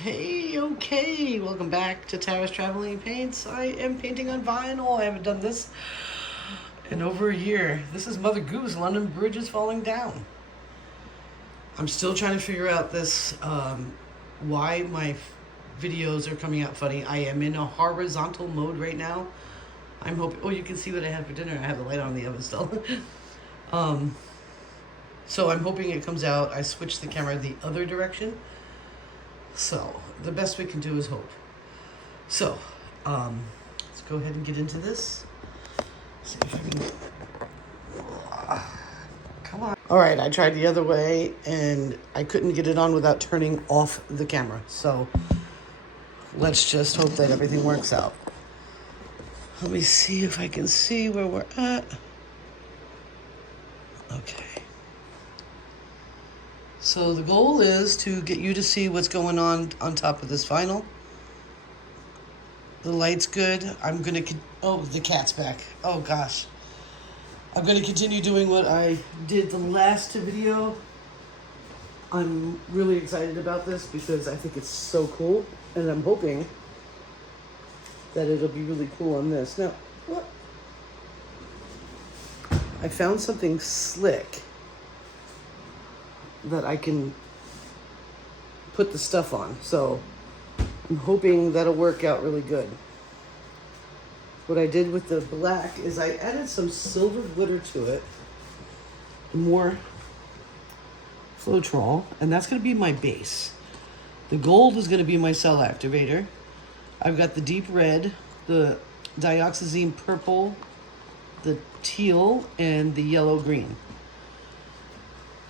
Okay. Welcome back to Tara's Traveling Paints. I am painting on vinyl. I haven't done this in over a year. This is Mother Goose, London Bridge is Falling Down. I'm still trying to figure out this, why my videos are coming out funny. I am in a horizontal mode right now. I'm hoping, oh, you can see what I had for dinner. I have the light on in the oven still. So I'm hoping it comes out. I switched the camera the other direction. So the best we can do is hope. So let's go ahead and get into this. See if I can. Come on. All right, I tried the other way and I couldn't get it on without turning off the camera. So let's just hope that everything works out. Let me see if I can see where we're at. Okay. So the goal is to get you to see what's going on top of this vinyl. The light's good. I'm going to... Oh, the cat's back. Oh, gosh. I'm going to continue doing what I did the last video. I'm really excited about this because I think it's so cool. And I'm hoping that it'll be really cool on this. Now, what? I found something slick that I can put the stuff on. So I'm hoping that'll work out really good. What I did with the black is I added some silver glitter to it, more Floetrol, and that's going to be my base. The gold is going to be my cell activator. I've got the deep red, the dioxazine purple, the teal, and the yellow green.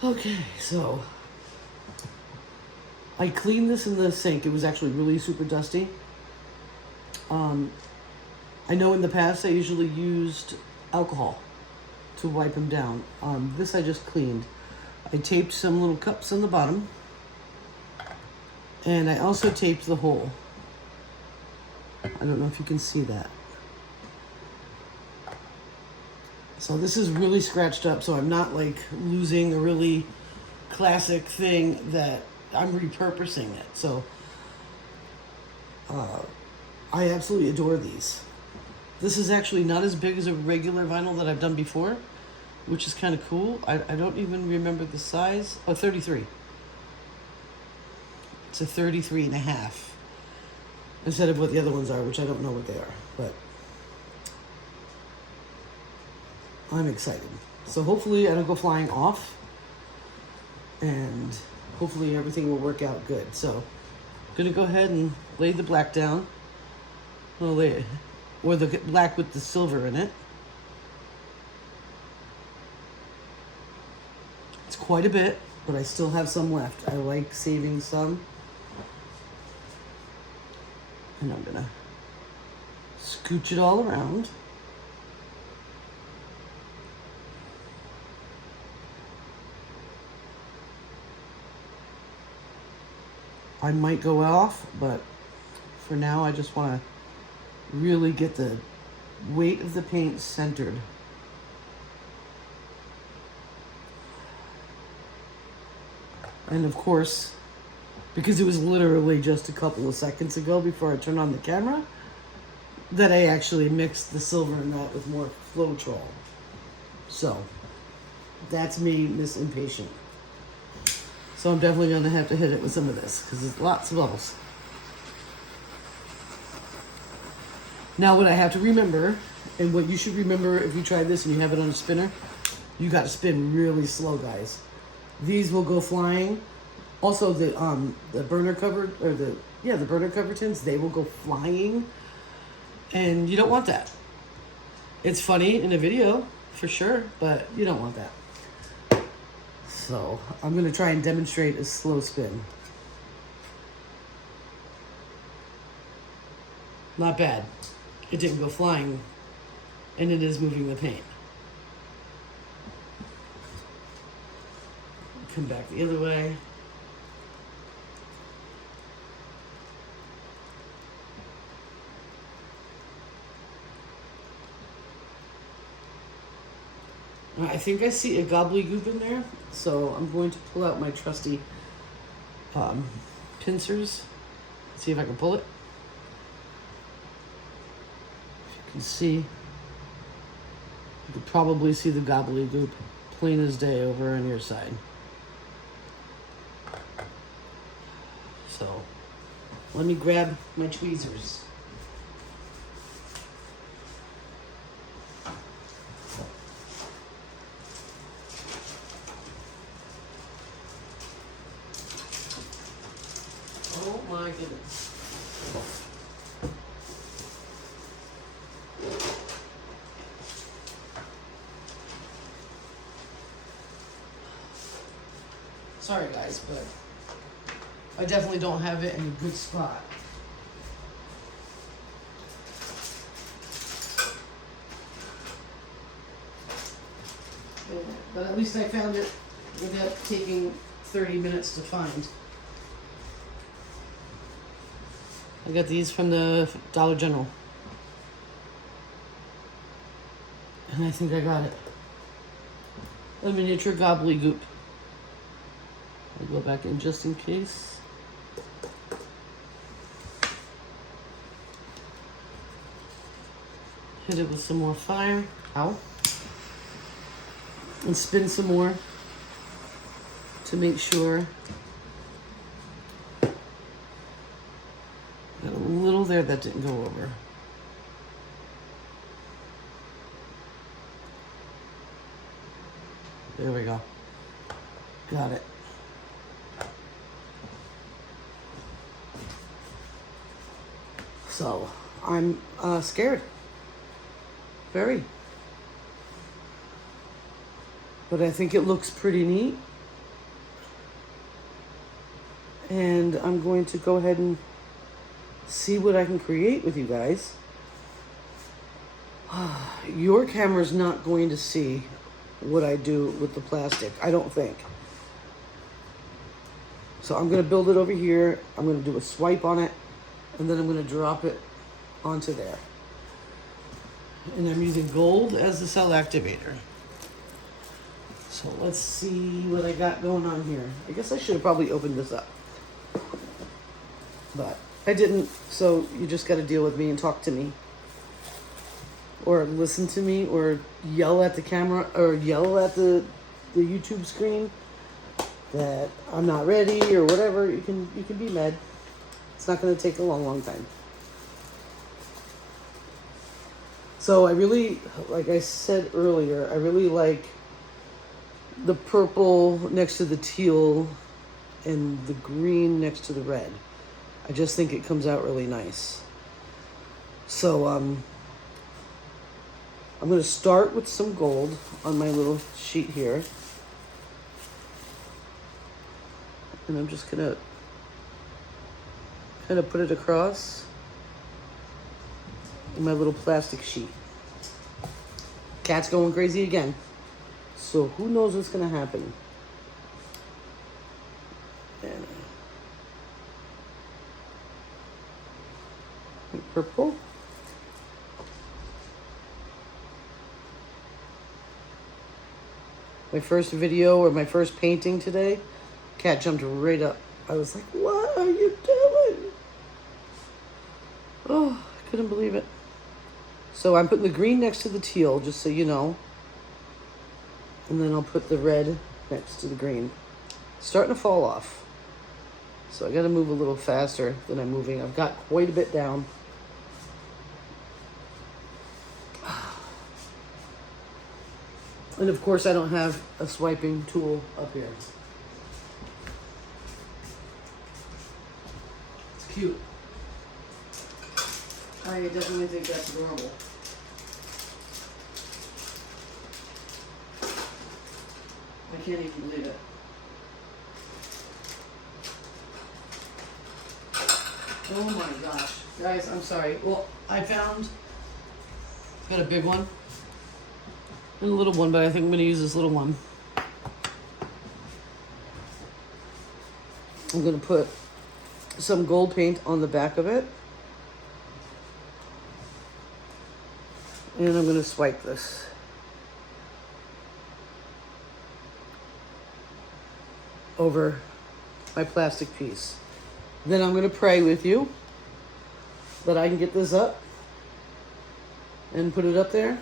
Okay, so I cleaned this in the sink. It was actually really super dusty. I know in the past I usually used alcohol to wipe them down. This I just cleaned. I taped some little cups on the bottom. And I also taped the hole. I don't know if you can see that. So this is really scratched up, so I'm not like losing a really classic thing that I'm repurposing it. So I absolutely adore these. This is actually not as big as a regular vinyl that I've done before, which is kind of cool. I don't even remember the size. Oh, 33. It's a 33 and a half instead of what the other ones are, which I don't know what they are, but I'm excited. So hopefully I don't go flying off and hopefully everything will work out good. So I'm gonna go ahead and lay the black down. I'll lay it, or the black with the silver in it. It's quite a bit, but I still have some left. I like saving some. And I'm gonna scooch it all around. I might go off, but for now I just want to really get the weight of the paint centered. And of course, because it was literally just a couple of seconds ago before I turned on the camera, that I actually mixed the silver in that with more Floetrol. So that's me, Miss Impatient. So I'm definitely going to have to hit it with some of this because there's lots of bubbles. Now what I have to remember, and what you should remember if you try this and you have it on a spinner, you got to spin really slow, guys. These will go flying. Also the burner cover, or the burner cover tins, they will go flying. And you don't want that. It's funny in a video, for sure, but you don't want that. So I'm going to try and demonstrate a slow spin. Not bad. It didn't go flying, and it is moving the paint. Come back the other way. I think I see a gobbledygook in there, so I'm going to pull out my trusty pincers See if I can pull it. If you can see, you could probably see the gobbledygook plain as day over on your side. So, let me grab my tweezers. Oh my goodness. Sorry guys, but I definitely don't have it in a good spot. But at least I found it without taking 30 minutes to find. I got these from the Dollar General. And I think I got it. A miniature gobbledygook. I'll go back in just in case. Hit it with some more fire. Ow. And spin some more to make sure. Got a little there that didn't go over. There we go. Got it. So, I'm scared. Very. But I think it looks pretty neat. And I'm going to go ahead and see what I can create with you guys. Your camera's not going to see what I do with the plastic, I don't think. So I'm going to build it over here. I'm going to do a swipe on it. And then I'm going to drop it onto there. And I'm using gold as the cell activator. So let's see what I got going on here. I guess I should have probably opened this up. But I didn't, so you just got to deal with me and talk to me. Or listen to me, or yell at the camera, or yell at the YouTube screen that I'm not ready, or whatever. You can be mad. It's not going to take a long time. So I really, like I said earlier, I really like the purple next to the teal and the green next to the red. I just think it comes out really nice. So I'm going to start with some gold on my little sheet here. And I'm just going to kind of put it across in my little plastic sheet. Cat's going crazy again. So who knows what's going to happen. And purple. My first video or my first painting today, cat jumped right up. I was like, what are you doing? Oh, I couldn't believe it. So I'm putting the green next to the teal, just so you know. And then I'll put the red next to the green. It's starting to fall off. So I gotta move a little faster than I'm moving. I've got quite a bit down. And of course I don't have a swiping tool up here. It's cute. I definitely think that's adorable. I can't even believe it. Oh my gosh. Guys, I'm sorry. Well, I found, got a big one and a little one, but I think I'm going to use this little one. I'm going to put some gold paint on the back of it. And I'm going to swipe this. Over my plastic piece. Then I'm going to pray with you that I can get this up and put it up there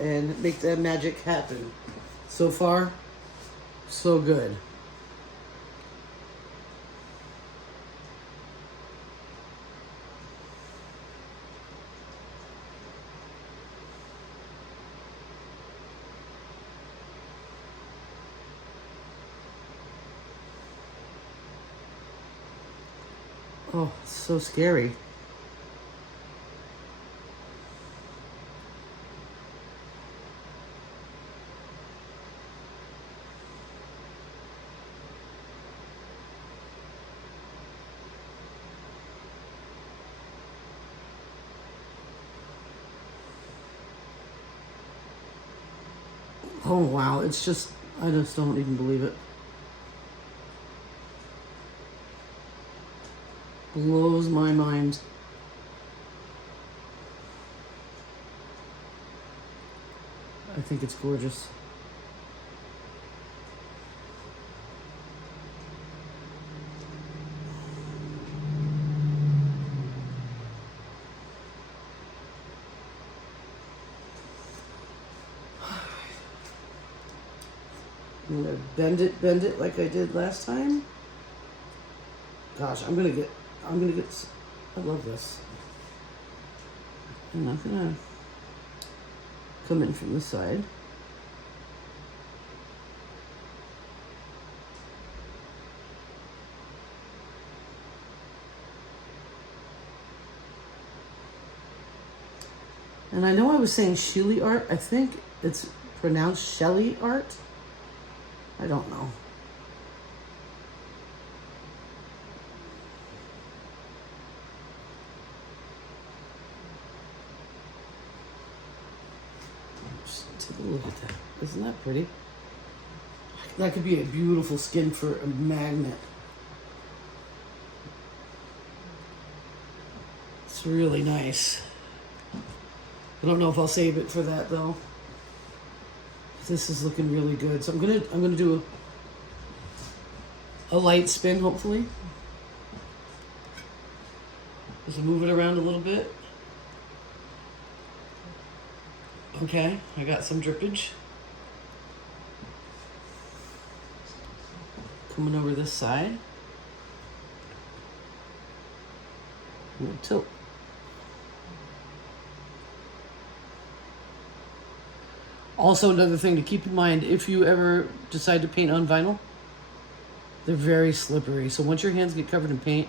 and make that magic happen. So far, so good. Oh, it's so scary. Oh, wow. It's just, I just don't even believe it. Blows my mind. I think it's gorgeous. I'm gonna bend it like I did last time. Gosh, I love this. I'm not gonna come in from the side. And I know I was saying Shelley art. I think it's pronounced Shelley art. I don't know. Just take a look at that. Isn't that pretty? That could be a beautiful skin for a magnet. It's really nice. I don't know if I'll save it for that though. This is looking really good. So I'm gonna do a light spin hopefully. Just move it around a little bit. Okay, I got some drippage. Coming over this side. I'm gonna tilt. Also, another thing to keep in mind, if you ever decide to paint on vinyl, they're very slippery. So once your hands get covered in paint,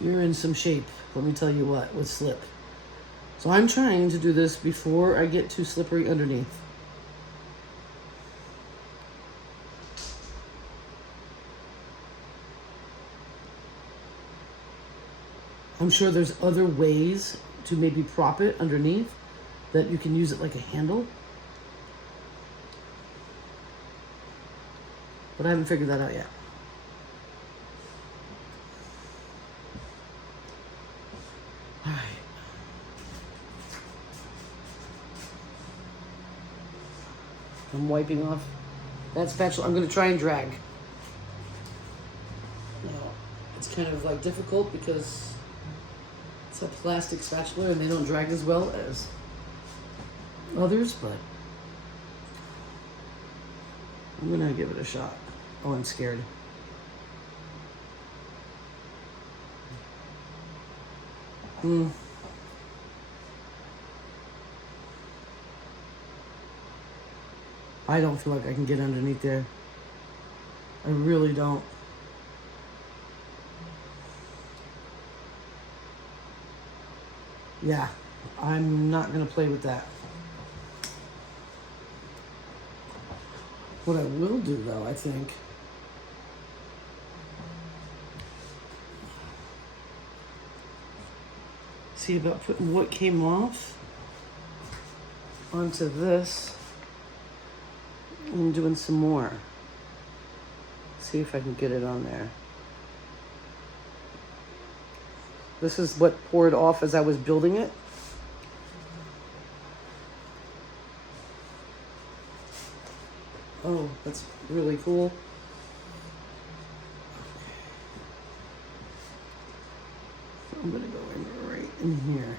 you're in some shape. Let me tell you what, with slip. So I'm trying to do this before I get too slippery underneath. I'm sure there's other ways to maybe prop it underneath that you can use it like a handle. But I haven't figured that out yet. All right. I'm wiping off that spatula. I'm going to try and drag. Now, it's kind of like difficult because it's a plastic spatula and they don't drag as well as others, but I'm going to give it a shot. Oh, I'm scared. I don't feel like I can get underneath there. I really don't. Yeah, I'm not gonna play with that. What I will do though, I think, see about putting what came off onto this and doing some more. See if I can get it on there. This is what poured off as I was building it. Oh, that's really cool. I'm gonna go in right in here.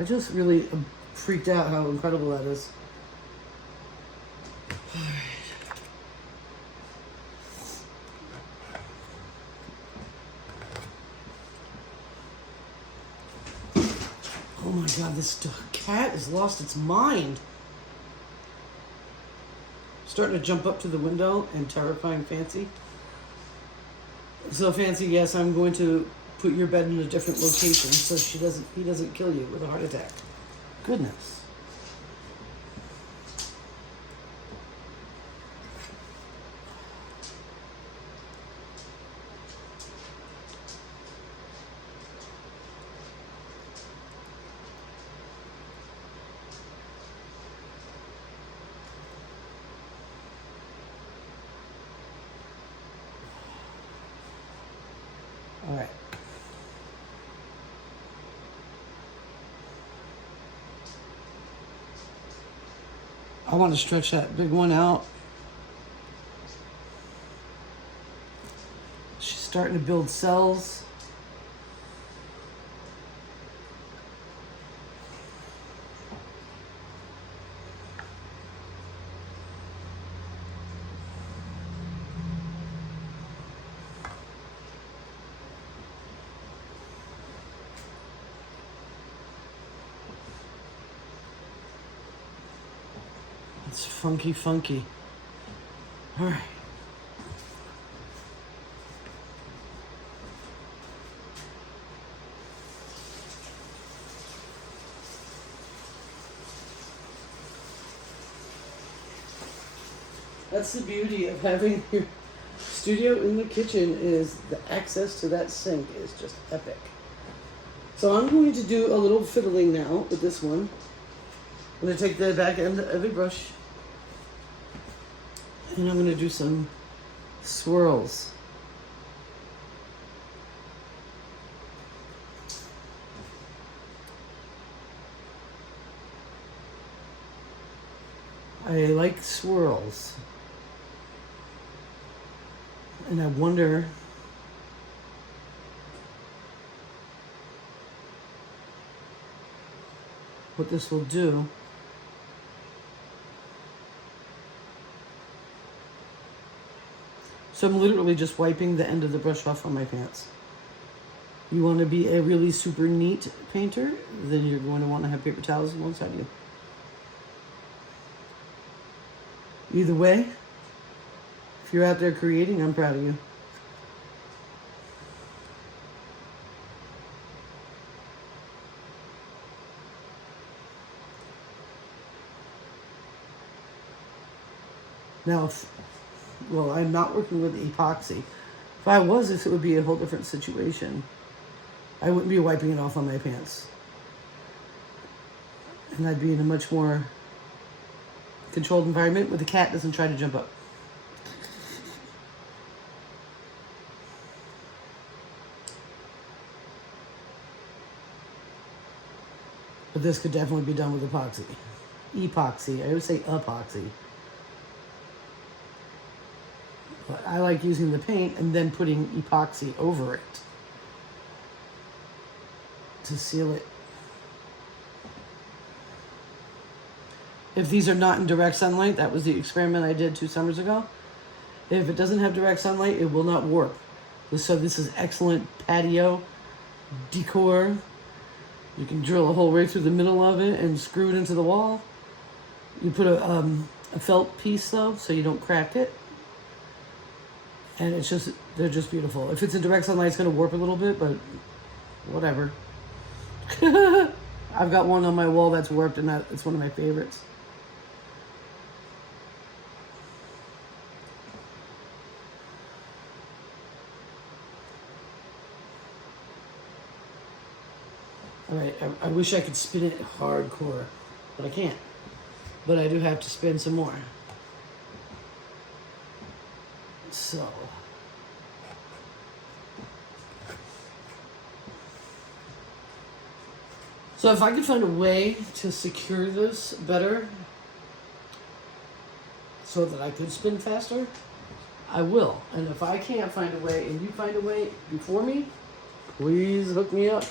I just really freaked out how incredible that is. Oh my god, this cat has lost its mind. Starting to jump up to the window and terrifying Fancy. So Fancy, yes, I'm going to put your bed in a different location so he doesn't kill you with a heart attack. Goodness. All right. I want to stretch that big one out. She's starting to build cells. It's funky, funky. All right. That's the beauty of having your studio in the kitchen, is the access to that sink is just epic. So I'm going to do a little fiddling now with this one. I'm going to take the back end of a brush and I'm going to do some swirls. I like swirls. And I wonder what this will do. So I'm literally just wiping the end of the brush off on my pants. You want to be a really super neat painter, then you're going to want to have paper towels alongside you. Either way, if you're out there creating, I'm proud of you. Now, well, I'm not working with epoxy. If I was, this would be a whole different situation. I wouldn't be wiping it off on my pants. And I'd be in a much more controlled environment where the cat doesn't try to jump up. But this could definitely be done with epoxy. Epoxy. I would say epoxy. But I like using the paint and then putting epoxy over it to seal it. If these are not in direct sunlight, that was the experiment I did 2 summers ago. If it doesn't have direct sunlight, it will not warp. So this is excellent patio decor. You can drill a hole right through the middle of it and screw it into the wall. You put a felt piece though, so you don't crack it. And they're just beautiful. If it's in direct sunlight, it's gonna warp a little bit, but whatever. I've got one on my wall that's warped, and it's one of my favorites. Alright, I wish I could spin it hardcore, but I can't. But I do have to spin some more. So. So if I could find a way to secure this better so that I could spin faster, I will. And if I can't find a way and you find a way before me, please hook me up.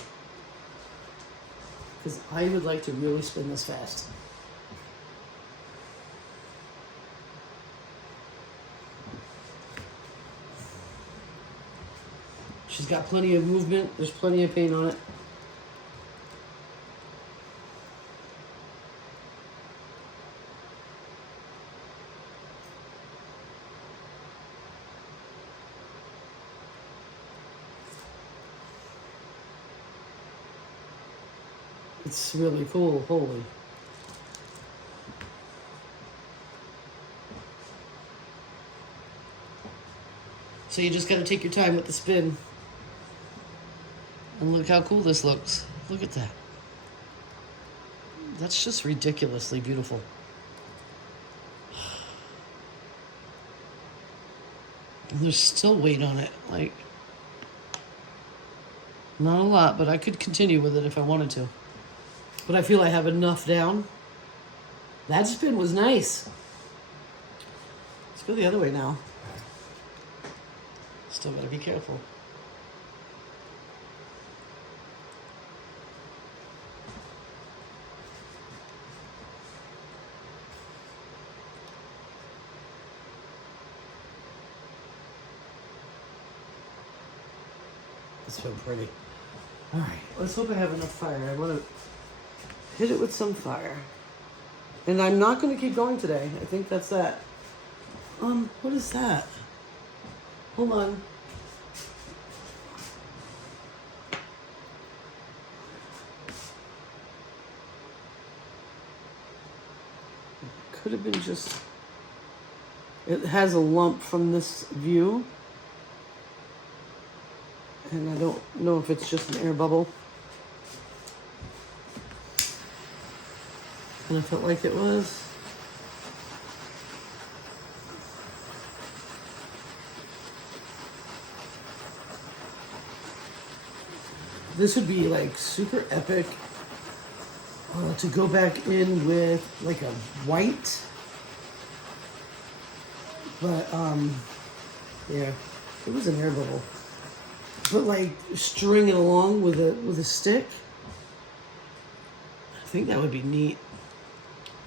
Because I would like to really spin this fast. She's got plenty of movement. There's plenty of paint on it. It's really cool. Holy. So you just got to take your time with the spin. And look how cool this looks. Look at that. That's just ridiculously beautiful. And there's still weight on it. Like, not a lot, but I could continue with it if I wanted to. But I feel I have enough down. That spin was nice. Let's go the other way now. Still gotta be careful. It's so pretty. All right, let's hope I have enough fire. I want to hit it with some fire. And I'm not going to keep going today. I think that's that. What is that? Hold on. Could have been just... It has a lump from this view. And I don't know if it's just an air bubble. And I felt like it was. This would be like super epic to go back in with like a white. But yeah, it was an air bubble. But like string it along with a stick. I think that would be neat.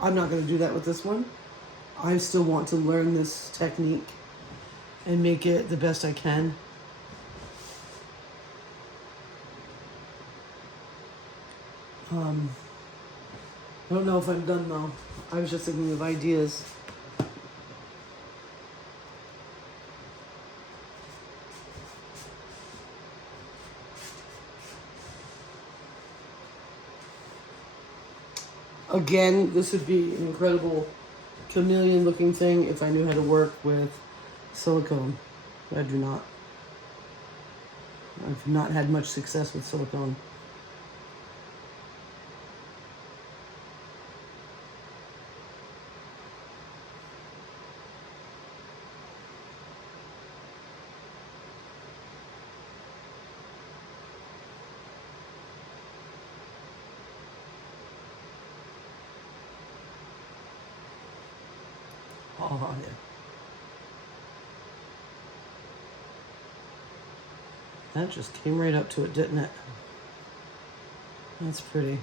I'm not going to do that with this one. I still want to learn this technique and make it the best I can. I don't know if I'm done though. I was just thinking of ideas. Again, this would be an incredible chameleon looking thing if I knew how to work with silicone. I do not. I've not had much success with silicone. Oh, yeah. That just came right up to it, didn't it? That's pretty.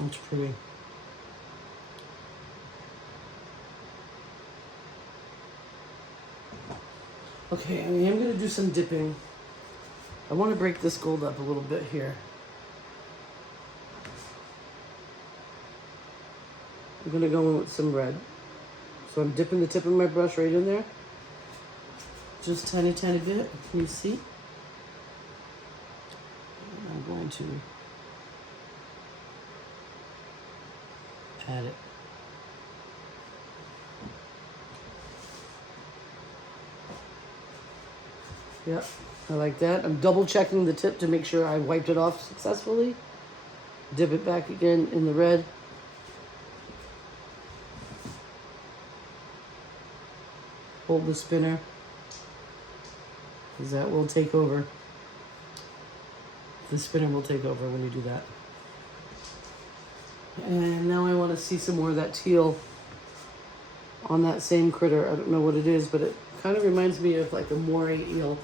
That's pretty. Okay, I am going to do some dipping. I want to break this gold up a little bit here. I'm going to go in with some red. So I'm dipping the tip of my brush right in there. Just tiny, tiny bit. Can you see? And I'm going to add it. Yep, I like that. I'm double checking the tip to make sure I wiped it off successfully. Dip it back again in the red. Hold the spinner, because that will take over. The spinner will take over when you do that. And now I want to see some more of that teal on that same critter. I don't know what it is, but it kind of reminds me of like a moray eel.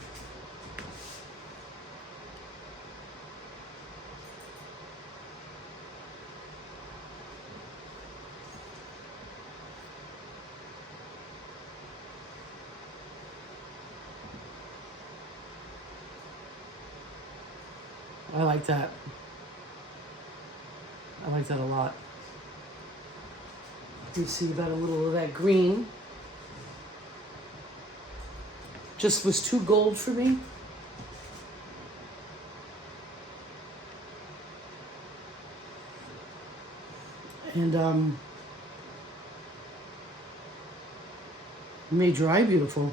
I like that. I like that a lot. You see about a little of that green. Just was too gold for me. And it may dry beautiful,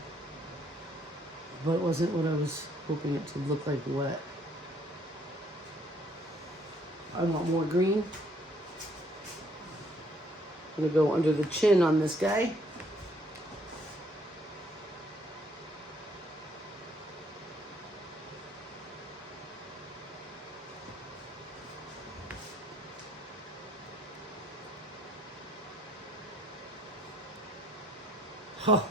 but it wasn't what I was hoping it to look like wet. I want more green. I'm gonna go under the chin on this guy. Huh.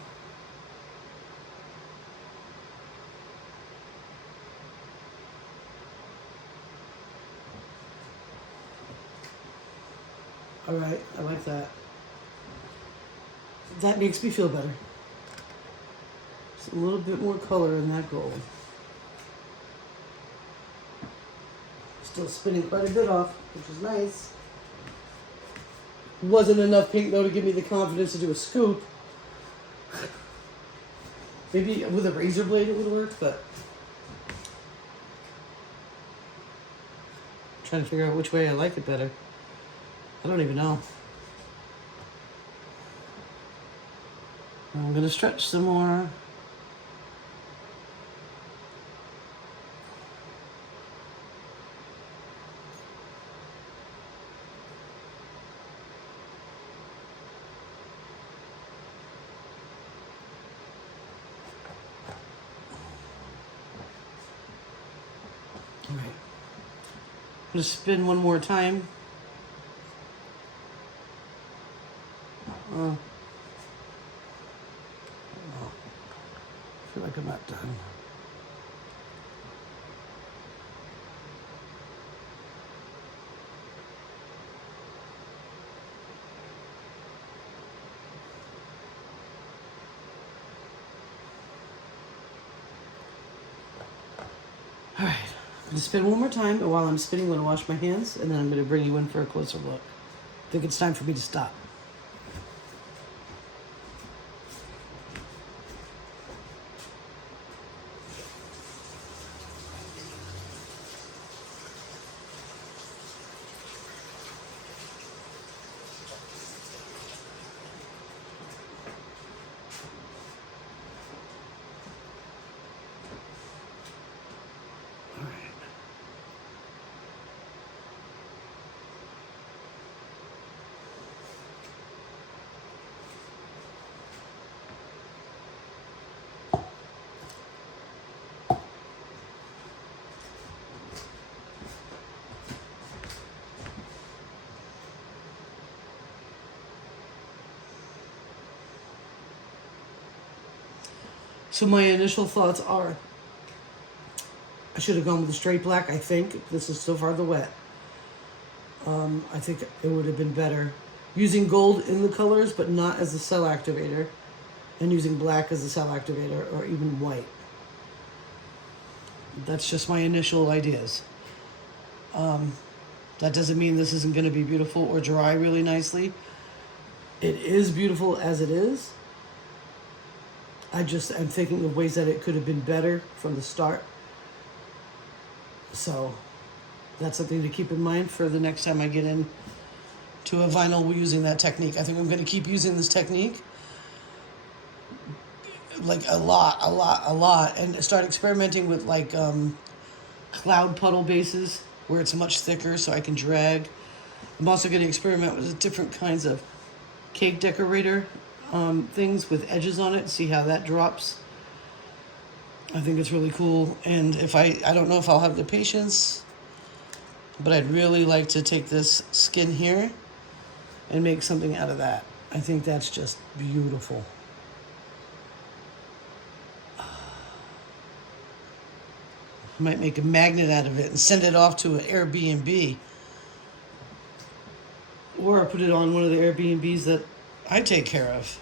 All right, I like that. That makes me feel better. Just a little bit more color in that gold. Still spinning quite a bit off, which is nice. Wasn't enough pink though to give me the confidence to do a scoop. Maybe with a razor blade it would have worked, but I'm trying to figure out which way I like it better. I don't even know. I'm gonna stretch some more. All right. I'm gonna spin one more time. I feel like I'm not done. All right, I'm gonna spin one more time, and while I'm spinning, I'm gonna wash my hands, and then I'm gonna bring you in for a closer look. I think it's time for me to stop. So my initial thoughts are, I should have gone with the straight black, I think. This is so far the wet. I think it would have been better using gold in the colors, but not as a cell activator, and using black as a cell activator, or even white. That's just my initial ideas. That doesn't mean this isn't going to be beautiful or dry really nicely. It is beautiful as it is. I'm thinking of ways that it could have been better from the start. So that's something to keep in mind for the next time I get in to a vinyl using that technique. I think I'm going to keep using this technique like a lot, and start experimenting with like cloud puddle bases where it's much thicker so I can drag. I'm also going to experiment with different kinds of cake decorator things with edges on it, see how that drops. I think it's really cool, and if I don't know if I'll have the patience, but I'd really like to take this skin here and make something out of that. I think that's just beautiful. I might make a magnet out of it and send it off to an Airbnb. Or put it on one of the Airbnbs that I take care of.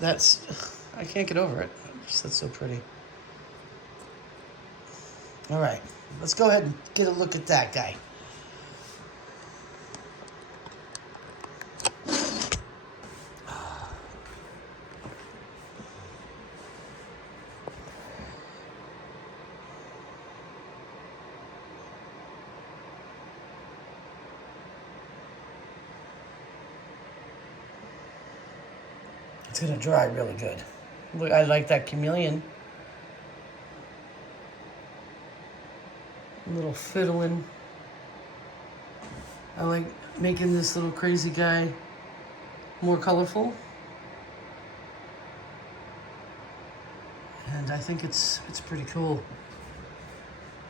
That's, I can't get over it. That's so pretty. All right, let's go ahead and get a look at that guy. It's gonna dry really good. Look, I like that chameleon. A little fiddling. I like making this little crazy guy more colorful. And I think it's pretty cool.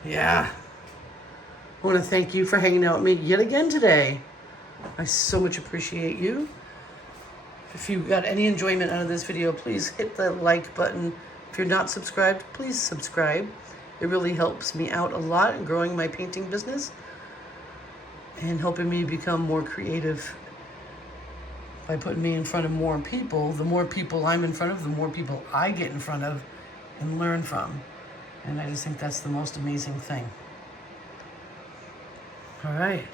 Yeah. I want to thank you for hanging out with me yet again today. I so much appreciate you. If you got any enjoyment out of this video, please hit the like button. If you're not subscribed, please subscribe. It really helps me out a lot in growing my painting business and helping me become more creative by putting me in front of more people. The more people I'm in front of, the more people I get in front of and learn from. And I just think that's the most amazing thing. All right.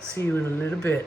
See you in a little bit.